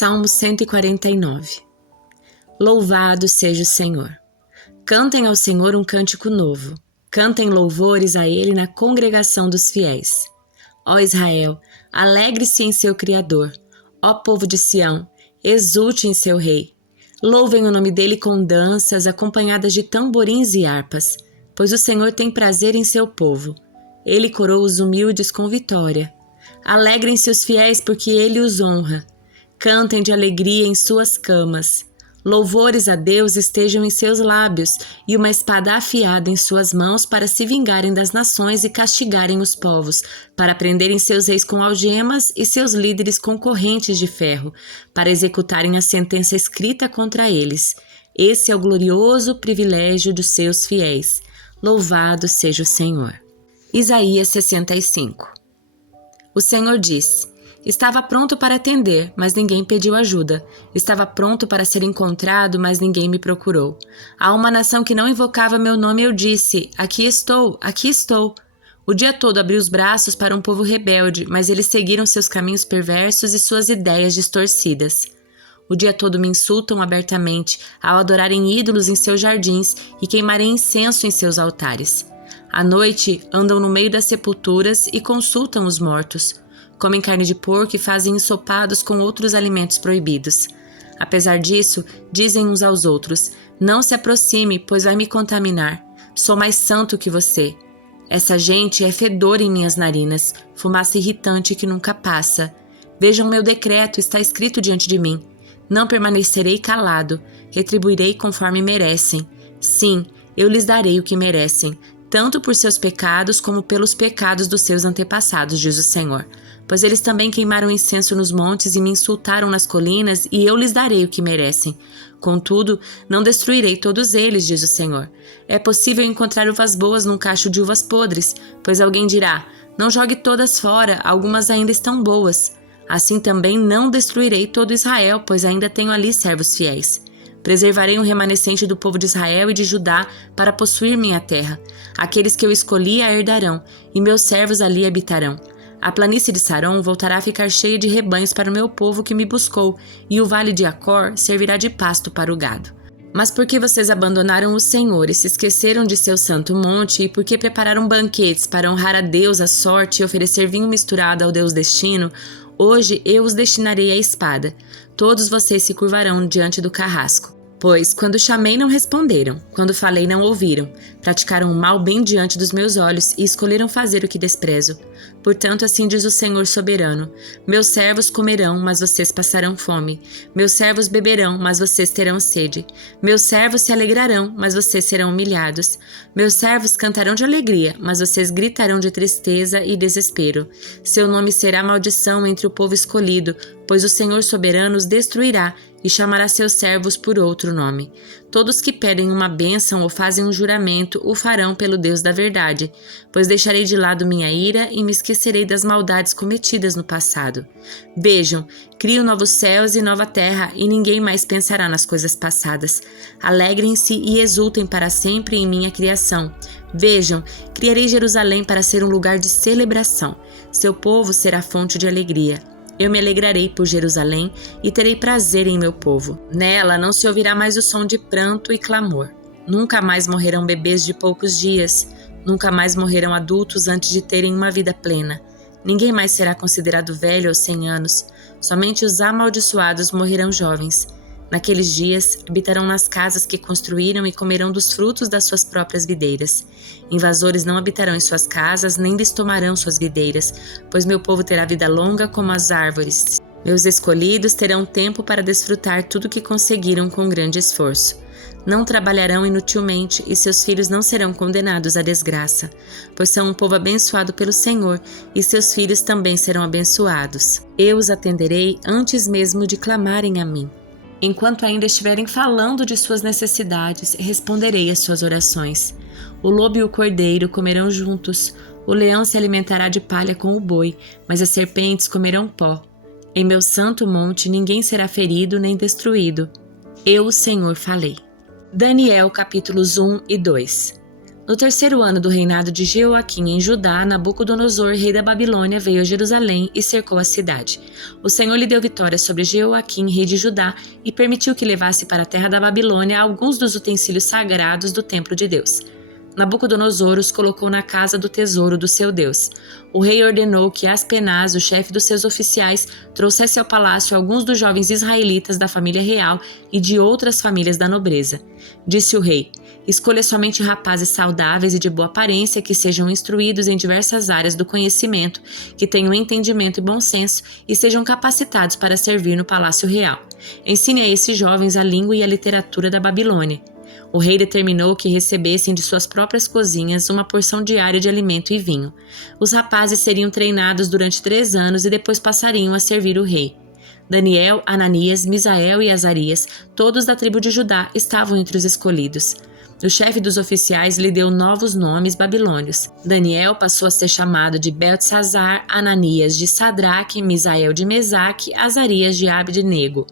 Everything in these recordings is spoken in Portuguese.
Salmo 149. Louvado seja o Senhor. Cantem ao Senhor um cântico novo. Cantem louvores a Ele na congregação dos fiéis. Ó Israel, alegre-se em seu Criador. Ó povo de Sião, exulte em seu Rei. Louvem o nome dele com danças, acompanhadas de tamborins e harpas, pois o Senhor tem prazer em seu povo. Ele coroa os humildes com vitória. Alegrem-se os fiéis, porque ele os honra. Cantem de alegria em suas camas. Louvores a Deus estejam em seus lábios e uma espada afiada em suas mãos para se vingarem das nações e castigarem os povos, para prenderem seus reis com algemas e seus líderes com correntes de ferro, para executarem a sentença escrita contra eles. Esse é o glorioso privilégio dos seus fiéis. Louvado seja o Senhor. Isaías 65. O Senhor diz: estava pronto para atender, mas ninguém pediu ajuda. Estava pronto para ser encontrado, mas ninguém me procurou. A uma nação que não invocava meu nome, eu disse: aqui estou, aqui estou. O dia todo abri os braços para um povo rebelde, mas eles seguiram seus caminhos perversos e suas ideias distorcidas. O dia todo me insultam abertamente, ao adorarem ídolos em seus jardins e queimarem incenso em seus altares. À noite, andam no meio das sepulturas e consultam os mortos. Comem carne de porco e fazem ensopados com outros alimentos proibidos. Apesar disso, dizem uns aos outros: não se aproxime, pois vai me contaminar. Sou mais santo que você. Essa gente é fedor em minhas narinas, fumaça irritante que nunca passa. Vejam meu decreto, está escrito diante de mim. Não permanecerei calado, retribuirei conforme merecem. Sim, eu lhes darei o que merecem, tanto por seus pecados como pelos pecados dos seus antepassados, diz o Senhor. Pois eles também queimaram incenso nos montes e me insultaram nas colinas, e eu lhes darei o que merecem. Contudo, não destruirei todos eles, diz o Senhor. É possível encontrar uvas boas num cacho de uvas podres, pois alguém dirá: não jogue todas fora, algumas ainda estão boas. Assim também não destruirei todo Israel, pois ainda tenho ali servos fiéis. Preservarei um remanescente do povo de Israel e de Judá para possuir minha terra. Aqueles que eu escolhi a herdarão, e meus servos ali habitarão. A planície de Saron voltará a ficar cheia de rebanhos para o meu povo que me buscou, e o vale de Acor servirá de pasto para o gado. Mas porque vocês abandonaram o Senhor e se esqueceram de seu santo monte, e porque prepararam banquetes para honrar a Deus a sorte e oferecer vinho misturado ao Deus destino, hoje eu os destinarei à espada. Todos vocês se curvarão diante do carrasco. Pois, quando chamei, não responderam. Quando falei, não ouviram. Praticaram o mal bem diante dos meus olhos e escolheram fazer o que desprezo. Portanto, assim diz o Senhor soberano: meus servos comerão, mas vocês passarão fome. Meus servos beberão, mas vocês terão sede. Meus servos se alegrarão, mas vocês serão humilhados. Meus servos cantarão de alegria, mas vocês gritarão de tristeza e desespero. Seu nome será maldição entre o povo escolhido, pois o Senhor soberano os destruirá e chamará seus servos por outro nome. Todos que pedem uma bênção ou fazem um juramento o farão pelo Deus da verdade, pois deixarei de lado minha ira e me esquecerei das maldades cometidas no passado. Vejam, crio novos céus e nova terra, e ninguém mais pensará nas coisas passadas. Alegrem-se e exultem para sempre em minha criação. Vejam, criarei Jerusalém para ser um lugar de celebração. Seu povo será fonte de alegria. Eu me alegrarei por Jerusalém e terei prazer em meu povo. Nela não se ouvirá mais o som de pranto e clamor. Nunca mais morrerão bebês de poucos dias. Nunca mais morrerão adultos antes de terem uma vida plena. Ninguém mais será considerado velho aos 100 anos. Somente os amaldiçoados morrerão jovens. Naqueles dias, habitarão nas casas que construíram e comerão dos frutos das suas próprias videiras. Invasores não habitarão em suas casas, nem lhes tomarão suas videiras, pois meu povo terá vida longa como as árvores. Meus escolhidos terão tempo para desfrutar tudo o que conseguiram com grande esforço. Não trabalharão inutilmente, e seus filhos não serão condenados à desgraça, pois são um povo abençoado pelo Senhor, e seus filhos também serão abençoados. Eu os atenderei antes mesmo de clamarem a mim. Enquanto ainda estiverem falando de suas necessidades, responderei às suas orações. O lobo e o cordeiro comerão juntos. O leão se alimentará de palha com o boi, mas as serpentes comerão pó. Em meu santo monte ninguém será ferido nem destruído. Eu, o Senhor, falei. Daniel, capítulos 1 e 2. No terceiro ano do reinado de Jeoaquim em Judá, Nabucodonosor, rei da Babilônia, veio a Jerusalém e cercou a cidade. O Senhor lhe deu vitória sobre Jeoaquim, rei de Judá, e permitiu que levasse para a terra da Babilônia alguns dos utensílios sagrados do templo de Deus. Nabucodonosor os colocou na casa do tesouro do seu Deus. O rei ordenou que Aspenaz, o chefe dos seus oficiais, trouxesse ao palácio alguns dos jovens israelitas da família real e de outras famílias da nobreza. Disse o rei: escolha somente rapazes saudáveis e de boa aparência que sejam instruídos em diversas áreas do conhecimento, que tenham entendimento e bom senso e sejam capacitados para servir no palácio real. Ensine a esses jovens a língua e a literatura da Babilônia. O rei determinou que recebessem de suas próprias cozinhas uma porção diária de alimento e vinho. Os rapazes seriam treinados durante 3 anos e depois passariam a servir o rei. Daniel, Ananias, Misael e Azarias, todos da tribo de Judá, estavam entre os escolhidos. O chefe dos oficiais lhe deu novos nomes babilônios. Daniel passou a ser chamado de Beltesazar, Ananias de Sadraque, Misael de Mesaque, Azarias de Abednego.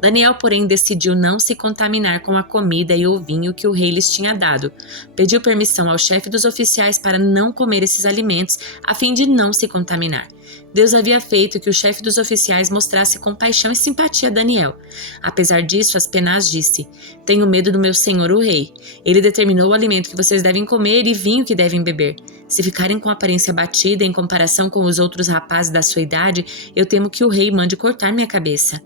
Daniel, porém, decidiu não se contaminar com a comida e o vinho que o rei lhes tinha dado. Pediu permissão ao chefe dos oficiais para não comer esses alimentos, a fim de não se contaminar. Deus havia feito que o chefe dos oficiais mostrasse compaixão e simpatia a Daniel. Apesar disso, Aspenaz disse: tenho medo do meu senhor o rei. Ele determinou o alimento que vocês devem comer e vinho que devem beber. Se ficarem com a aparência abatida em comparação com os outros rapazes da sua idade, eu temo que o rei mande cortar minha cabeça.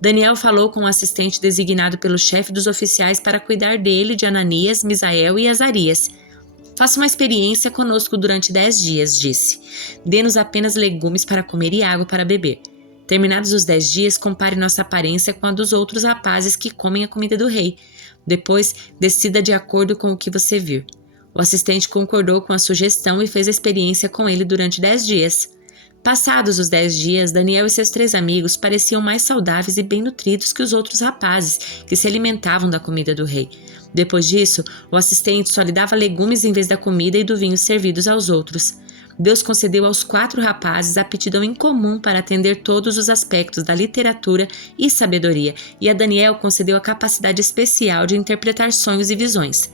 Daniel falou com o assistente designado pelo chefe dos oficiais para cuidar dele, de Ananias, Misael e Azarias. Faça uma experiência conosco durante 10 dias, disse. Dê-nos apenas legumes para comer e água para beber. Terminados os 10 dias, compare nossa aparência com a dos outros rapazes que comem a comida do rei. Depois, decida de acordo com o que você vir. O assistente concordou com a sugestão e fez a experiência com ele durante 10 dias. Passados os 10 dias, Daniel e seus 3 amigos pareciam mais saudáveis e bem nutridos que os outros rapazes, que se alimentavam da comida do rei. Depois disso, o assistente só lhe dava legumes em vez da comida e do vinho servidos aos outros. Deus concedeu aos 4 rapazes a aptidão em comum para atender todos os aspectos da literatura e sabedoria, e a Daniel concedeu a capacidade especial de interpretar sonhos e visões.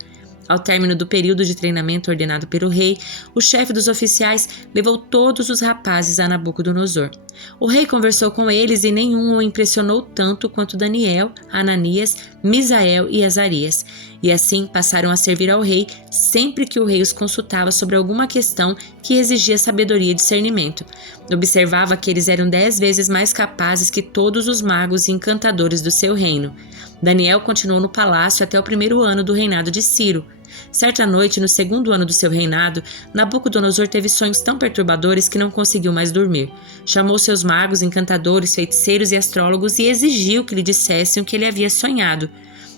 Ao término do período de treinamento ordenado pelo rei, o chefe dos oficiais levou todos os rapazes a Nabucodonosor. O rei conversou com eles e nenhum o impressionou tanto quanto Daniel, Ananias, Misael e Azarias. E assim passaram a servir ao rei sempre que o rei os consultava sobre alguma questão que exigia sabedoria e discernimento. Observava que eles eram 10 vezes mais capazes que todos os magos e encantadores do seu reino. Daniel continuou no palácio até o 1º ano do reinado de Ciro. Certa noite, no 2º ano do seu reinado, Nabucodonosor teve sonhos tão perturbadores que não conseguiu mais dormir. Chamou seus magos, encantadores, feiticeiros e astrólogos e exigiu que lhe dissessem o que ele havia sonhado.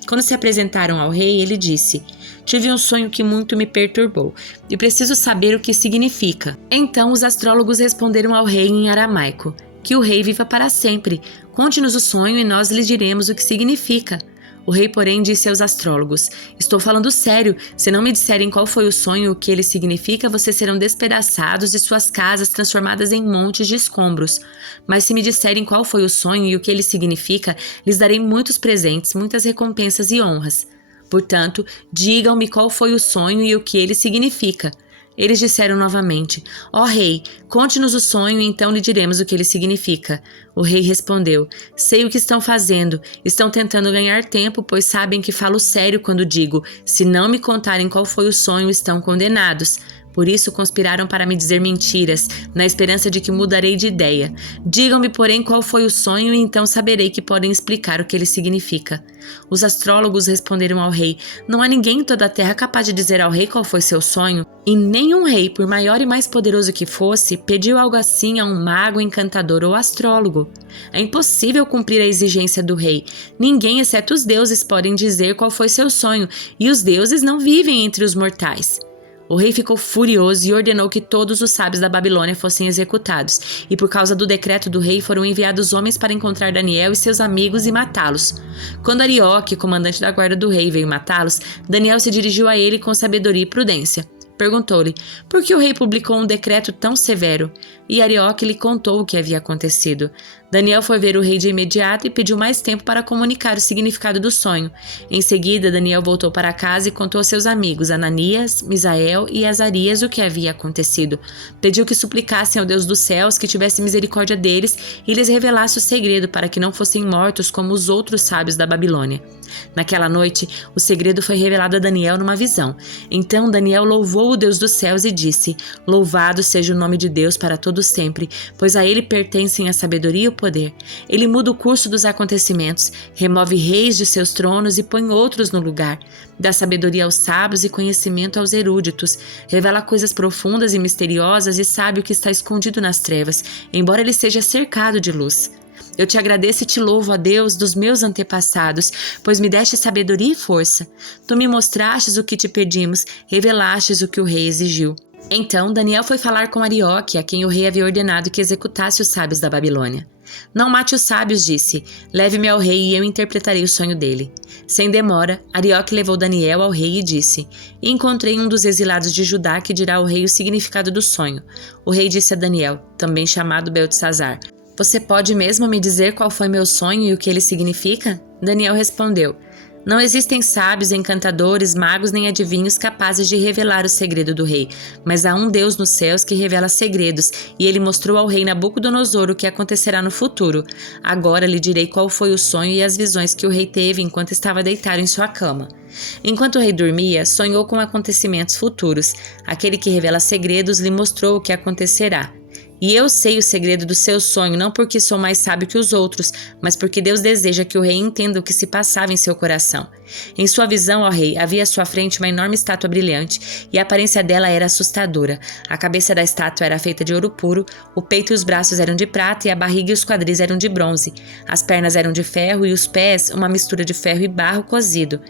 Quando se apresentaram ao rei, ele disse: tive um sonho que muito me perturbou e preciso saber o que significa. Então os astrólogos responderam ao rei em aramaico: que o rei viva para sempre. Conte-nos o sonho e nós lhe diremos o que significa. O rei, porém, disse aos astrólogos: estou falando sério. Se não me disserem qual foi o sonho e o que ele significa, vocês serão despedaçados e suas casas transformadas em montes de escombros. Mas se me disserem qual foi o sonho e o que ele significa, lhes darei muitos presentes, muitas recompensas e honras. Portanto, digam-me qual foi o sonho e o que ele significa. Eles disseram novamente: ó rei, conte-nos o sonho e então lhe diremos o que ele significa. O rei respondeu: sei o que estão fazendo. Estão tentando ganhar tempo, pois sabem que falo sério quando digo: se não me contarem qual foi o sonho, estão condenados. Por isso conspiraram para me dizer mentiras, na esperança de que mudarei de ideia. Digam-me, porém, qual foi o sonho e então saberei que podem explicar o que ele significa. Os astrólogos responderam ao rei: não há ninguém em toda a terra capaz de dizer ao rei qual foi seu sonho, e nenhum rei, por maior e mais poderoso que fosse, pediu algo assim a um mago, encantador ou astrólogo. É impossível cumprir a exigência do rei. Ninguém, exceto os deuses, podem dizer qual foi seu sonho, e os deuses não vivem entre os mortais. O rei ficou furioso e ordenou que todos os sábios da Babilônia fossem executados, e por causa do decreto do rei foram enviados homens para encontrar Daniel e seus amigos e matá-los. Quando Arioque, comandante da guarda do rei, veio matá-los, Daniel se dirigiu a ele com sabedoria e prudência. Perguntou-lhe: por que o rei publicou um decreto tão severo? E Arioque lhe contou o que havia acontecido. Daniel foi ver o rei de imediato e pediu mais tempo para comunicar o significado do sonho. Em seguida, Daniel voltou para casa e contou aos seus amigos Ananias, Misael e Azarias o que havia acontecido. Pediu que suplicassem ao Deus dos céus que tivesse misericórdia deles e lhes revelasse o segredo para que não fossem mortos como os outros sábios da Babilônia. Naquela noite, o segredo foi revelado a Daniel numa visão. Então Daniel louvou o Deus dos céus e disse: Louvado seja o nome de Deus para todo sempre, pois a ele pertencem a sabedoria e o poder. Ele muda o curso dos acontecimentos, remove reis de seus tronos e põe outros no lugar. Dá sabedoria aos sábios e conhecimento aos eruditos. Revela coisas profundas e misteriosas e sabe o que está escondido nas trevas, embora ele seja cercado de luz. Eu te agradeço e te louvo, ó Deus, dos meus antepassados, pois me deste sabedoria e força. Tu me mostrastes o que te pedimos, revelastes o que o rei exigiu. Então Daniel foi falar com Arioque, a quem o rei havia ordenado que executasse os sábios da Babilônia. Não mate os sábios, disse. Leve-me ao rei e eu interpretarei o sonho dele. Sem demora, Arioque levou Daniel ao rei e disse: Encontrei um dos exilados de Judá que dirá ao rei o significado do sonho. O rei disse a Daniel, também chamado Beltesazar: Você pode mesmo me dizer qual foi meu sonho e o que ele significa? Daniel respondeu: Não existem sábios, encantadores, magos nem adivinhos capazes de revelar o segredo do rei, mas há um Deus nos céus que revela segredos, e ele mostrou ao rei Nabucodonosor o que acontecerá no futuro. Agora lhe direi qual foi o sonho e as visões que o rei teve enquanto estava deitado em sua cama. Enquanto o rei dormia, sonhou com acontecimentos futuros. Aquele que revela segredos lhe mostrou o que acontecerá. E eu sei o segredo do seu sonho, não porque sou mais sábio que os outros, mas porque Deus deseja que o rei entenda o que se passava em seu coração. Em sua visão, ó rei, havia à sua frente uma enorme estátua brilhante, e a aparência dela era assustadora. A cabeça da estátua era feita de ouro puro, o peito e os braços eram de prata e a barriga e os quadris eram de bronze. As pernas eram de ferro e os pés uma mistura de ferro e barro cozido.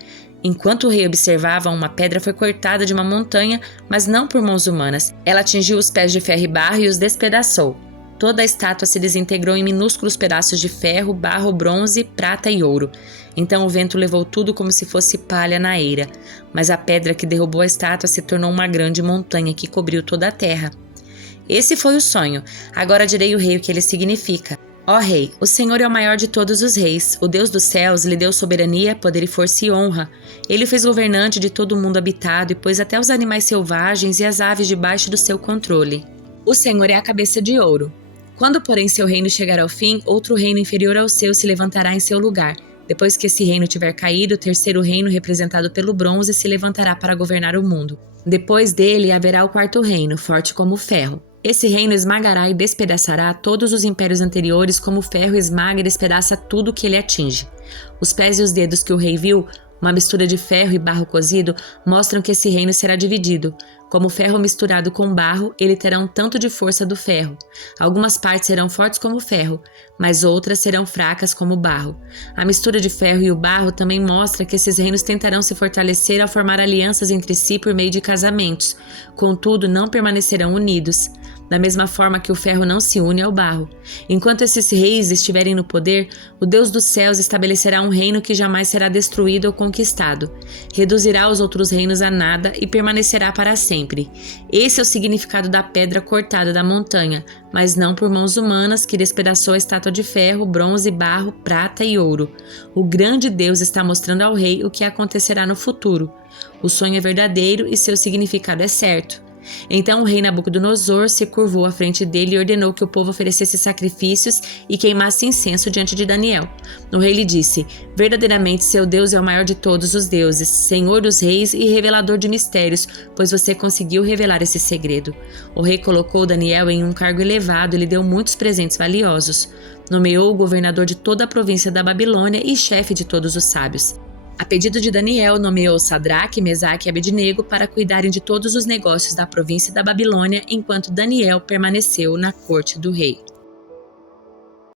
Enquanto o rei observava, uma pedra foi cortada de uma montanha, mas não por mãos humanas. Ela atingiu os pés de ferro e barro e os despedaçou. Toda a estátua se desintegrou em minúsculos pedaços de ferro, barro, bronze, prata e ouro. Então o vento levou tudo como se fosse palha na eira. Mas a pedra que derrubou a estátua se tornou uma grande montanha que cobriu toda a terra. Esse foi o sonho. Agora direi ao rei o que ele significa. Ó rei, o Senhor é o maior de todos os reis. O Deus dos céus lhe deu soberania, poder e força e honra. Ele fez governante de todo o mundo habitado e pôs até os animais selvagens e as aves debaixo do seu controle. O Senhor é a cabeça de ouro. Quando, porém, seu reino chegar ao fim, outro reino inferior ao seu se levantará em seu lugar. Depois que esse reino tiver caído, o terceiro reino, representado pelo bronze, se levantará para governar o mundo. Depois dele haverá o quarto reino, forte como o ferro. Esse reino esmagará e despedaçará todos os impérios anteriores como o ferro esmaga e despedaça tudo que ele atinge. Os pés e os dedos que o rei viu, uma mistura de ferro e barro cozido, mostram que esse reino será dividido. Como ferro misturado com barro, ele terá um tanto de força do ferro. Algumas partes serão fortes como o ferro, mas outras serão fracas como o barro. A mistura de ferro e o barro também mostra que esses reinos tentarão se fortalecer ao formar alianças entre si por meio de casamentos. Contudo, não permanecerão unidos. Da mesma forma que o ferro não se une ao barro. Enquanto esses reis estiverem no poder, o Deus dos céus estabelecerá um reino que jamais será destruído ou conquistado. Reduzirá os outros reinos a nada e permanecerá para sempre. Esse é o significado da pedra cortada da montanha, mas não por mãos humanas que despedaçou a estátua de ferro, bronze, barro, prata e ouro. O grande Deus está mostrando ao rei o que acontecerá no futuro. O sonho é verdadeiro e seu significado é certo. Então o rei Nabucodonosor se curvou à frente dele e ordenou que o povo oferecesse sacrifícios e queimasse incenso diante de Daniel. O rei lhe disse: Verdadeiramente seu Deus é o maior de todos os deuses, Senhor dos reis e revelador de mistérios, pois você conseguiu revelar esse segredo. O rei colocou Daniel em um cargo elevado e lhe deu muitos presentes valiosos. Nomeou o governador de toda a província da Babilônia e chefe de todos os sábios. A pedido de Daniel, nomeou Sadraque, Mesaque e Abednego para cuidarem de todos os negócios da província da Babilônia, enquanto Daniel permaneceu na corte do rei.